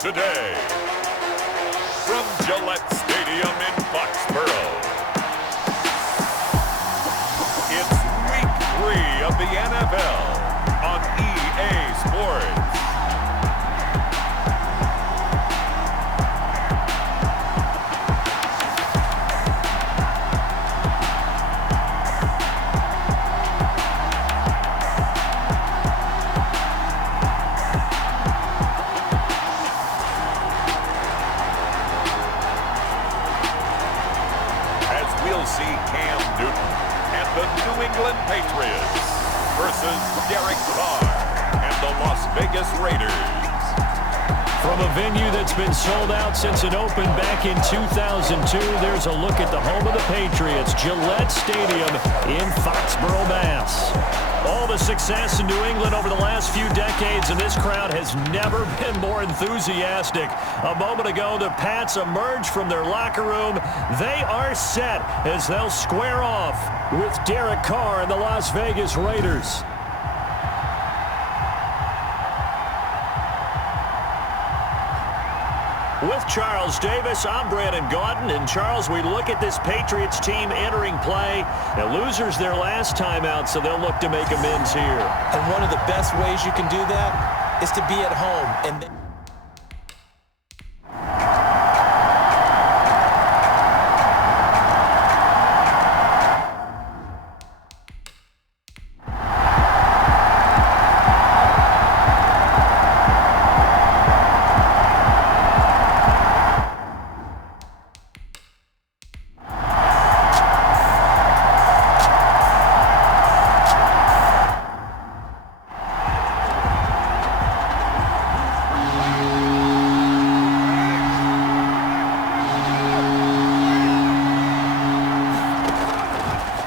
today. From Gillette Stadium in Foxborough, it's Week 3 of the NFL on EA Sports. Patriots versus Derek Carr and the Las Vegas Raiders. From a venue that's been sold out since it opened back in 2002, there's a look at the home of the Patriots, Gillette Stadium in Foxborough, Mass. All the success in New England over the last few decades, and this crowd has never been more enthusiastic. A moment ago, the Pats emerged from their locker room. They are set as they'll square off with Derek Carr and the Las Vegas Raiders. With Charles Davis, I'm Brandon Gaudin. And Charles, we look at this Patriots team entering play. The losers their last time out, so they'll look to make amends here. And one of the best ways you can do that is to be at home. And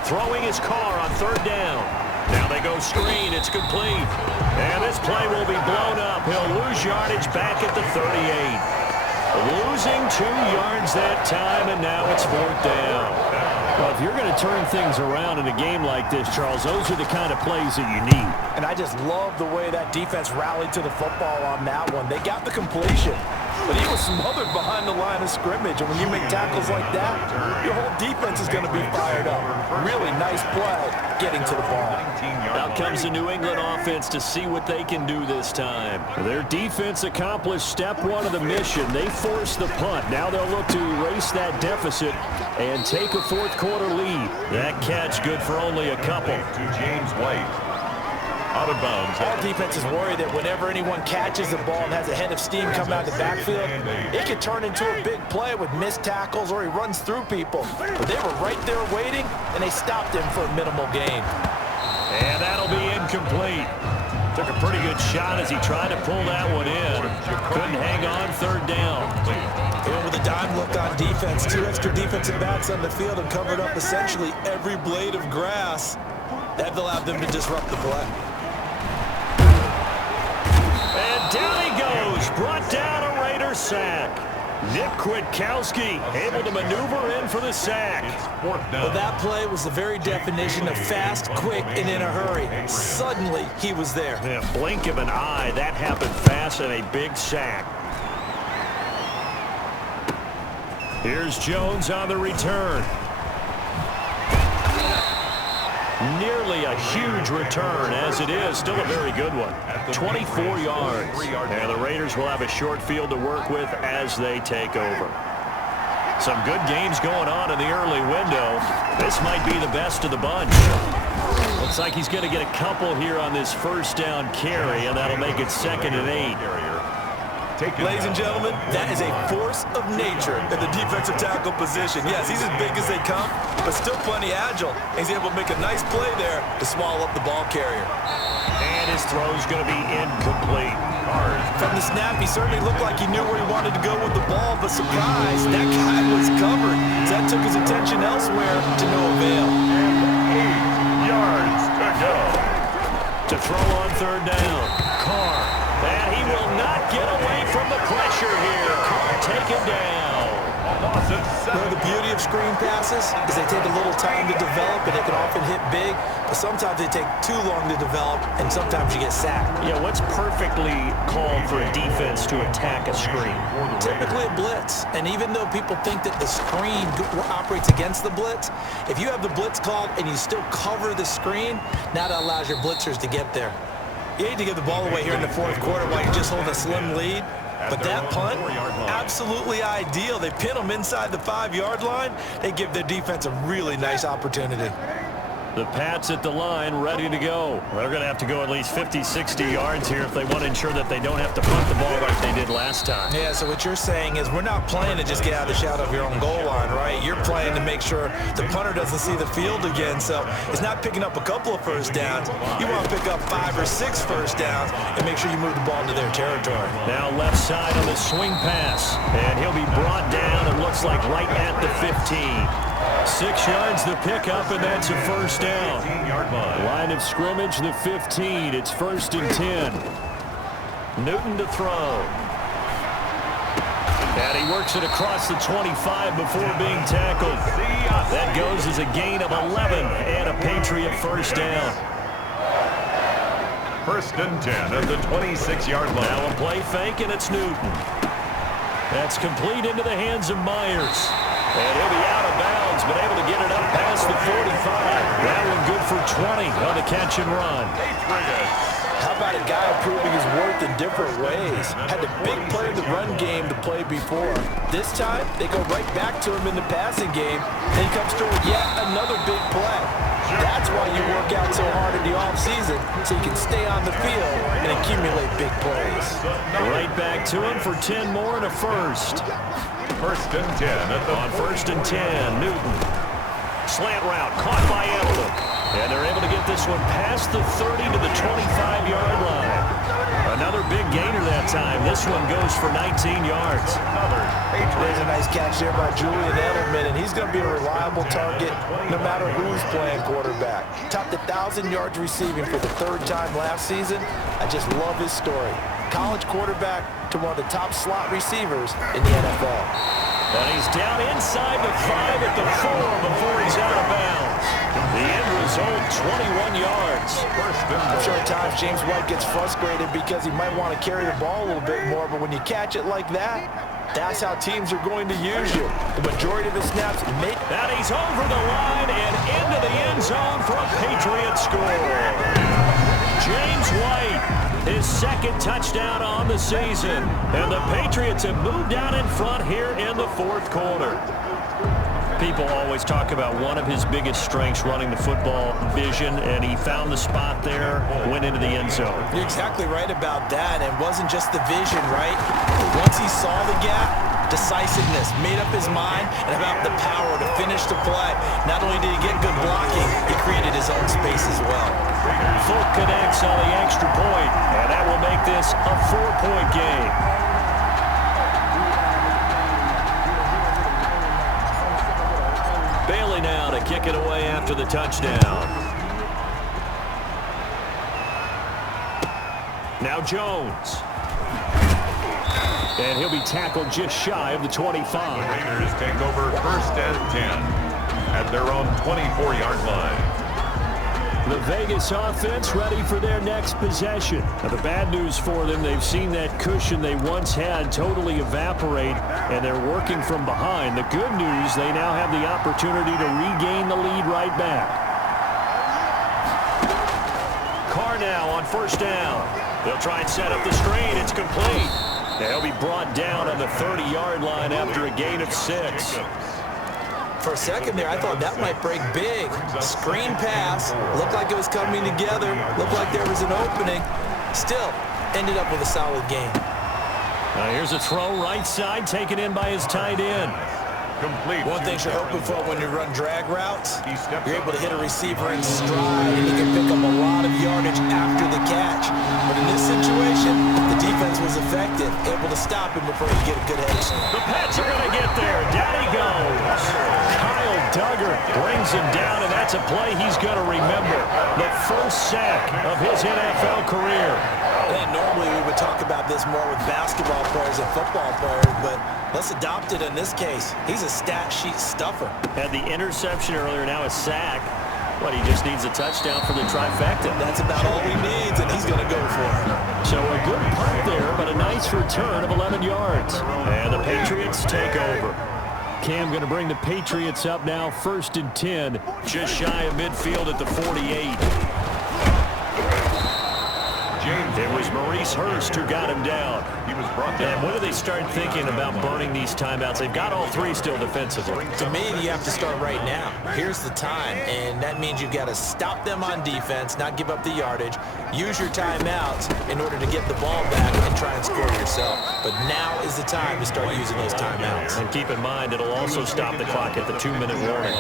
throwing his Carr on third down. Now they go screen. It's complete. And this play will be blown up. He'll lose yardage back at the 38. Losing 2 yards that time, and now it's fourth down. Well, if you're going to turn things around in a game like this, Charles, those are the kind of plays that you need. And I just love the way that defense rallied to the football on that one. They got the completion, but he was smothered behind the line of scrimmage. And when you make tackles like that, your whole defense is going to be fired up. Really nice play getting to the ball. Out comes the New England offense to see what they can do this time. Their defense accomplished step one of the mission. They forced the punt. Now they'll look to erase that deficit and take a fourth quarter lead. That catch good for only a couple. To James White. Out of bounds. All defense is worried that whenever anyone catches the ball and has a head of steam come out of the backfield, it could turn into a big play with missed tackles or he runs through people. But they were right there waiting, and they stopped him for a minimal gain. And that'll be incomplete. Took a pretty good shot as he tried to pull that one in. Couldn't hang on third down. And with a dime look on defense, 2 extra defensive backs on the field and covered up essentially every blade of grass. That allowed them to disrupt the play. And down he goes, brought down a Raider sack. Nick Kwiatkowski able to maneuver in for the sack. Well, that play was the very definition of fast, quick, and in a hurry. Suddenly, he was there. In a blink of an eye, that happened fast and a big sack. Here's Jones on the return. Nearly a huge return, as it is. Still a very good one. 24 yards. And the Raiders will have a short field to work with as they take over. Some good games going on in the early window. This might be the best of the bunch. Looks like he's going to get a couple here on this first down carry, and that'll make it 2nd and 8. Ladies and gentlemen, that is a force of nature in the defensive tackle position. Yes, he's as big as they come, but still plenty agile. He's able to make a nice play there to swallow up the ball carrier. And his throw's going to be incomplete. From the snap, he certainly looked like he knew where he wanted to go with the ball, but surprise, that guy was covered. So that took his attention elsewhere to no avail. And 8 yards to go. To throw on third down. Carr. And he will not get away from the pressure here. Carr taken down. The beauty of screen passes is they take a little time to develop, and they can often hit big, but sometimes they take too long to develop, and sometimes you get sacked. Yeah, what's perfectly called for a defense to attack a screen? Typically a blitz, and even though people think that the screen operates against the blitz, if you have the blitz called and you still cover the screen, now that allows your blitzers to get there. You hate to give the ball away here in the fourth quarter while you're just holding a slim lead, but that punt, absolutely ideal. They pin them inside the 5-yard line. They give their defense a really nice opportunity. The Pats at the line, ready to go. They're going to have to go at least 50, 60 yards here if they want to ensure that they don't have to punt the ball like they did last time. Yeah, so what you're saying is we're not playing to just get out of the shadow of your own goal line, right? You're playing to make sure the punter doesn't see the field again. So it's not picking up a couple of first downs. You want to pick up 5 or 6 first downs and make sure you move the ball into their territory. Now left side on the swing pass. And he'll be brought down, it looks like right at the 15. 6 yards the pickup, and that's a first down. Line of scrimmage, the 15. It's 1st and 10. Newton to throw. And he works it across the 25 before being tackled. That goes as a gain of 11 and a Patriot first down. 1st and 10 at the 26-yard line. Now a play fake, and it's Newton. That's complete into the hands of Myers. And he'll be out of bounds, but able to get it up past the 45. That one good for 20 on the catch and run. How about a guy proving his worth in different ways? Had the big play in the run game to play before. This time, they go right back to him in the passing game, and he comes through with yet another big play. That's why you work out so hard in the offseason, so you can stay on the field and accumulate big plays. Right back to him for 10 more and a first. 1st and 10 on 1st and 10. Newton. Slant route caught by Edelman. And they're able to get this one past the 30 to the 25-yard line. Another big gainer that time. This one goes for 19 yards. There's a nice catch there by Julian Edelman, and he's going to be a reliable target no matter who's playing quarterback. Topped 1,000 yards receiving for the 3rd time last season. I just love his story. College quarterback to one of the top slot receivers in the NFL. And he's down inside the 5 at the 4 before he's out of bounds. The end result, 21 yards. I'm sure at times James White gets frustrated because he might want to carry the ball a little bit more, but when you catch it like that, that's how teams are going to use you. The majority of his snaps make... And he's over the line and into the end zone for a Patriot score. James White. His 2nd touchdown on the season. And the Patriots have moved out in front here in the 4th quarter. People always talk about one of his biggest strengths, running the football, vision, and he found the spot there, went into the end zone. You're exactly right about that. It wasn't just the vision, right? Once he saw the gap, decisiveness, made up his mind, and about the power to finish the play. Not only did he get good blocking, he created his own space as well. Folk connects on the extra point, and that will make this a 4-point game. Bailey now to kick it away after the touchdown. Now Jones. And he'll be tackled just shy of the 25. Raiders take over 1st and 10 at their own 24-yard line. The Vegas offense ready for their next possession. Now, the bad news for them, they've seen that cushion they once had totally evaporate, and they're working from behind. The good news, they now have the opportunity to regain the lead right back. Carr now on 1st down. They'll try and set up the screen. It's complete. They'll be brought down on the 30-yard line after a gain of 6. For a second there, I thought that might break big. Screen pass. Looked like it was coming together. Looked like there was an opening. Still, ended up with a solid game. Here's a throw right side, taken in by his tight end. Complete. One thing you're hoping for when you run drag routes, you're able to hit a receiver in stride, and he can pick up a lot of yardage after the catch. But in this situation, the defense was effective, able to stop him before he could get a good head start. The Pats are going to get there. Down he goes. Kyle Duggar brings him down, and that's a play he's going to remember. The first sack of his NFL career. I think normally we would talk about this more with basketball players and football players, but let's adopt it in this case. He's a stat sheet stuffer. Had the interception earlier, now a sack. But he just needs a touchdown for the trifecta. That's about all he needs, and he's going to go for it. So a good punt there, but a nice return of 11 yards. And the Patriots take over. Cam going to bring the Patriots up now, 1st and 10, just shy of midfield at the 48. It was Maurice Hurst who got him down. He was brought down. And when do they start thinking about burning these timeouts? They've got all 3 still defensively. To me, you have to start right now. Here's the time, and that means you've got to stop them on defense, not give up the yardage, use your timeouts in order to get the ball back and try and score yourself. But now is the time to start using those timeouts. And keep in mind, it'll also stop the clock at the 2-minute warning.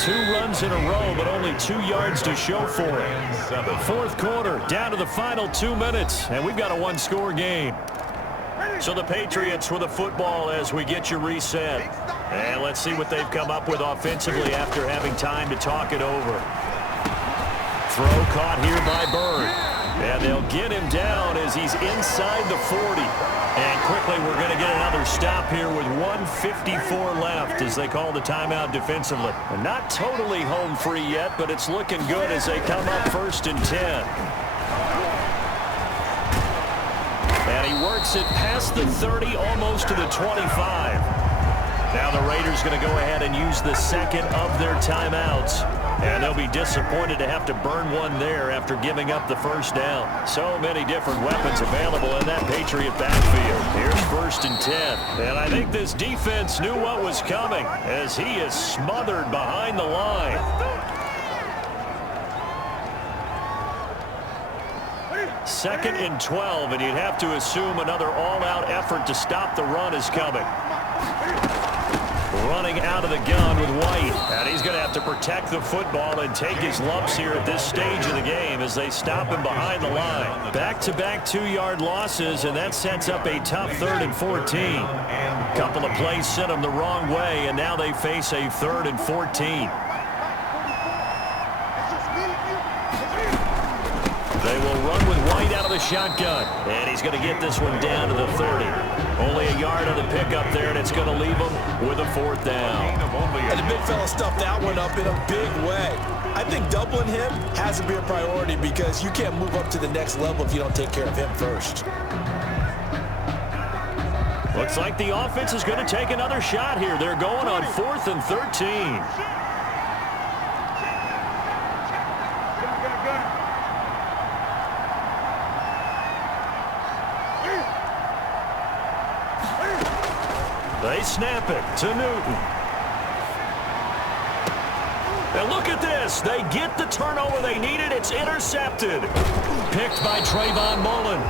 2 runs in a row, but only 2 yards to show for it. 4th quarter, down to the final 2 minutes, and we've got a 1-score game. So the Patriots with the football as we get you reset. And let's see what they've come up with offensively after having time to talk it over. Throw caught here by Bird. And they'll get him down as he's inside the 40. And quickly we're going to get another stop here with 1:54 left as they call the timeout defensively. And not totally home free yet, but it's looking good as they come up 1st and 10. And he works it past the 30, almost to the 25. Now the Raiders going to go ahead and use the 2nd of their timeouts. And they'll be disappointed to have to burn one there after giving up the 1st down. So many different weapons available in that Patriot backfield. Here's 1st and 10. And I think this defense knew what was coming as he is smothered behind the line. 2nd and 12, and you'd have to assume another all-out effort to stop the run is coming. Running out of the gun with White, and he's going to have to protect the football and take his lumps here at this stage of the game as they stop him behind the line. Back-to-back 2-yard losses, and that sets up a tough 3rd and 14. Couple of plays sent them the wrong way, and now they face a 3rd and 14. They will run with White out of the shotgun. And he's going to get this one down to the 30. Only a yard on the pickup there, and it's going to leave him with a 4th down. And the big fella stuffed that one up in a big way. I think doubling him has to be a priority because you can't move up to the next level if you don't take care of him first. Looks like the offense is going to take another shot here. They're going on 4th and 13. They snap it to Newton. And look at this. They get the turnover they needed. It's intercepted. Picked by Trayvon Mullen.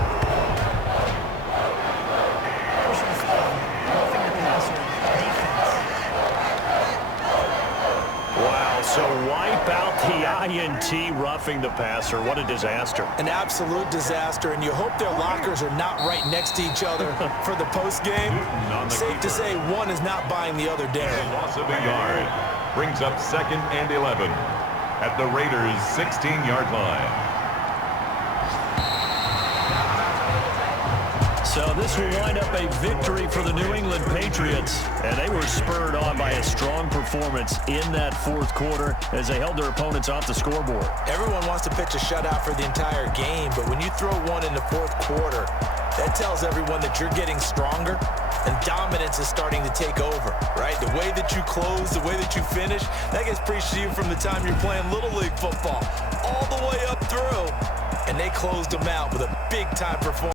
Wow, so wipe out the INT roughing the passer. What a disaster. An absolute disaster, and you hope their lockers are not right next to each other for the postgame. Safe to say one is not buying the other down. Loss of a yard brings up 2nd and 11 at the Raiders' 16-yard line. So this will wind up a victory for the New England Patriots, and they were spurred on by a strong performance in that 4th quarter as they held their opponents off the scoreboard. Everyone wants to pitch a shutout for the entire game, but when you throw one in the 4th quarter, that tells everyone that you're getting stronger and dominance is starting to take over, right? The way that you close, the way that you finish, that gets preached to you from the time you're playing Little League football all the way up through, and they closed them out with a big-time performance.